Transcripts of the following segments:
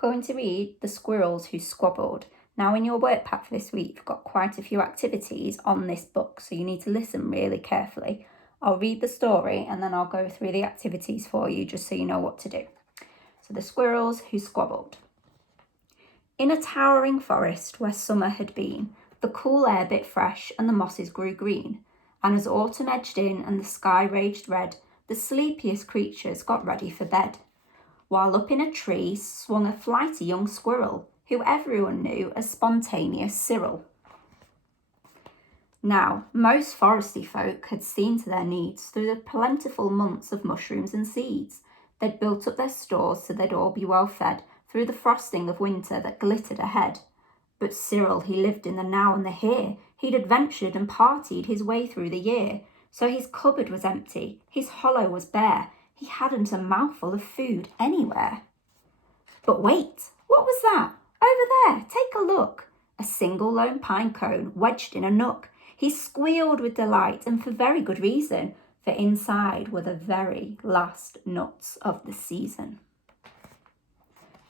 going to read The Squirrels Who Squabbled. Now in your work pack for this week, you've got quite a few activities on this book, so you need to listen really carefully. I'll read the story and then I'll go through the activities for you just so you know what to do. So The Squirrels Who Squabbled. In a towering forest where summer had been, the cool air bit fresh and the mosses grew green. And as autumn edged in and the sky raged red, the sleepiest creatures got ready for bed. While up in a tree swung a flighty young squirrel, who everyone knew as Spontaneous Cyril. Now, most foresty folk had seen to their needs through the plentiful months of mushrooms and seeds. They'd built up their stores so they'd all be well fed through the frosting of winter that glittered ahead. But Cyril, he lived in the now and the here. He'd adventured and partied his way through the year. So his cupboard was empty, his hollow was bare. He hadn't a mouthful of food anywhere. But wait, what was that? Over there, take a look. A single lone pine cone wedged in a nook. He squealed with delight, and for very good reason, for inside were the very last nuts of the season.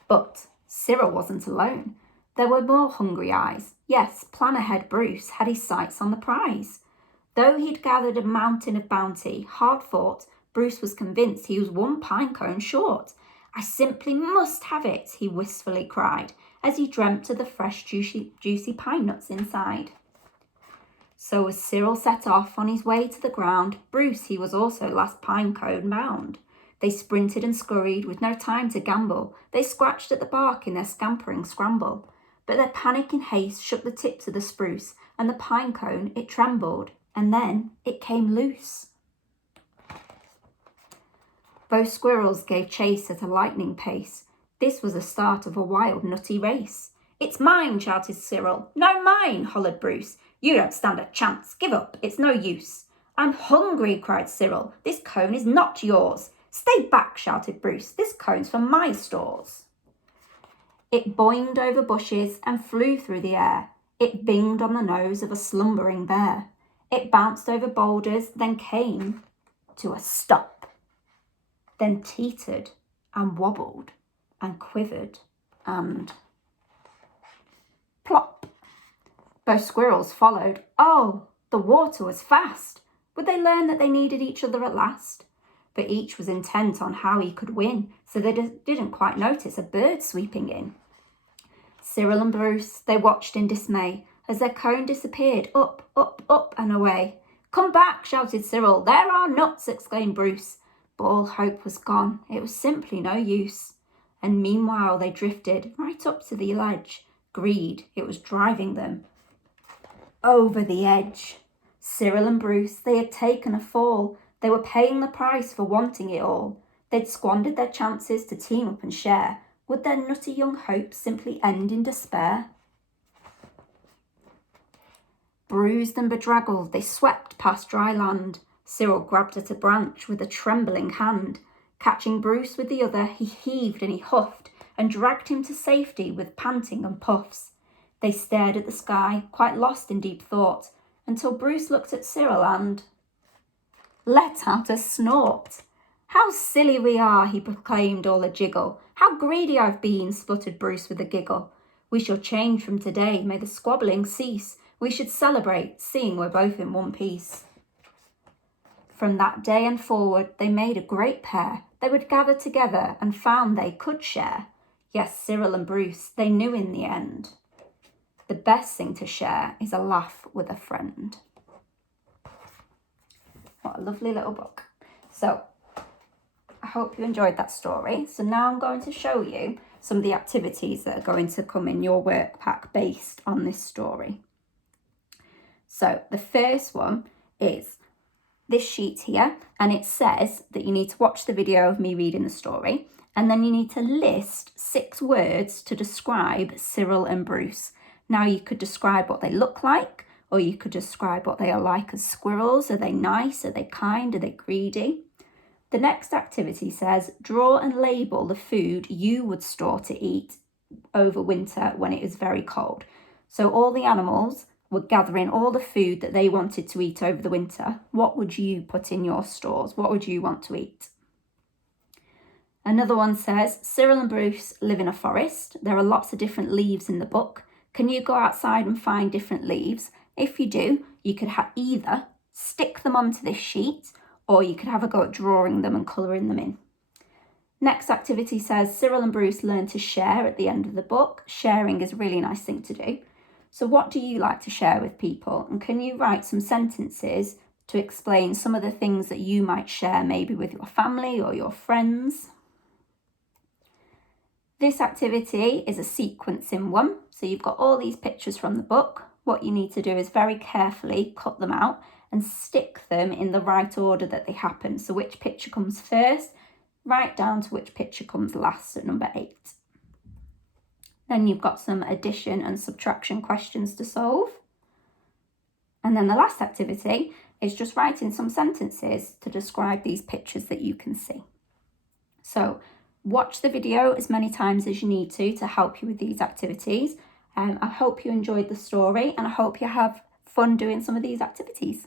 But Cyril wasn't alone. There were more hungry eyes. Yes, plan ahead Bruce had his sights on the prize. Though he'd gathered a mountain of bounty, hard fought, Bruce was convinced he was one pine cone short. I simply must have it, he wistfully cried, as he dreamt of the fresh, juicy pine nuts inside. So as Cyril set off on his way to the ground, Bruce, he was also last pine cone bound. They sprinted and scurried with no time to gamble. They scratched at the bark in their scampering scramble. But their panic and haste shook the tips of the spruce, and the pine cone, it trembled, and then it came loose. Both squirrels gave chase at a lightning pace. This was the start of a wild, nutty race. It's mine, shouted Cyril. No, mine, hollered Bruce. You don't stand a chance. Give up. It's no use. I'm hungry, cried Cyril. This cone is not yours. Stay back, shouted Bruce. This cone's for my stores. It boinged over bushes and flew through the air. It binged on the nose of a slumbering bear. It bounced over boulders, then came to a stop. Then teetered and wobbled and quivered and plop. Both squirrels followed. Oh, the water was fast. Would they learn that they needed each other at last? But each was intent on how he could win, so they didn't quite notice a bird sweeping in. Cyril and Bruce, they watched in dismay as their cone disappeared up, up, up and away. Come back, shouted Cyril. There are nuts, exclaimed Bruce. But all hope was gone. It was simply no use. And meanwhile they drifted right up to the ledge. Greed, it was driving them over the edge. Cyril and Bruce, they had taken a fall. They were paying the price for wanting it all. They'd squandered their chances to team up and share. Would their nutty young hopes simply end in despair? Bruised and bedraggled, they swept past dry land. Cyril grabbed at a branch with a trembling hand. Catching Bruce with the other, he heaved and he huffed and dragged him to safety with panting and puffs. They stared at the sky, quite lost in deep thought, until Bruce looked at Cyril and let out a snort. How silly we are, he proclaimed all a jiggle. How greedy I've been, spluttered Bruce with a giggle. We shall change from today, may the squabbling cease. We should celebrate, seeing we're both in one piece. From that day and forward, they made a great pair. They would gather together and found they could share. Yes, Cyril and Bruce, they knew in the end, the best thing to share is a laugh with a friend. What a lovely little book. So, I hope you enjoyed that story. So now I'm going to show you some of the activities that are going to come in your work pack based on this story. So the first one is this sheet here, and it says that you need to watch the video of me reading the story, and then you need to list 6 words to describe Cyril and Bruce. Now you could describe what they look like, or you could describe what they are like as squirrels. Are they nice? Are they kind? Are they greedy? The next activity says, draw and label the food you would store to eat over winter when it is very cold. So all the animals were gathering all the food that they wanted to eat over the winter. What would you put in your stores? What would you want to eat? Another one says, Cyril and Bruce live in a forest. There are lots of different leaves in the book. Can you go outside and find different leaves? If you do, you could either stick them onto this sheet, or you could have a go at drawing them and colouring them in. Next activity says, Cyril and Bruce learn to share at the end of the book. Sharing is a really nice thing to do. So what do you like to share with people? And can you write some sentences to explain some of the things that you might share maybe with your family or your friends? This activity is a sequencing one. So you've got all these pictures from the book. What you need to do is very carefully cut them out and stick them in the right order that they happen. So which picture comes first, right down to which picture comes last at number 8. Then you've got some addition and subtraction questions to solve. And then the last activity is just writing some sentences to describe these pictures that you can see. So watch the video as many times as you need to help you with these activities. I hope you enjoyed the story, and I hope you have fun doing some of these activities.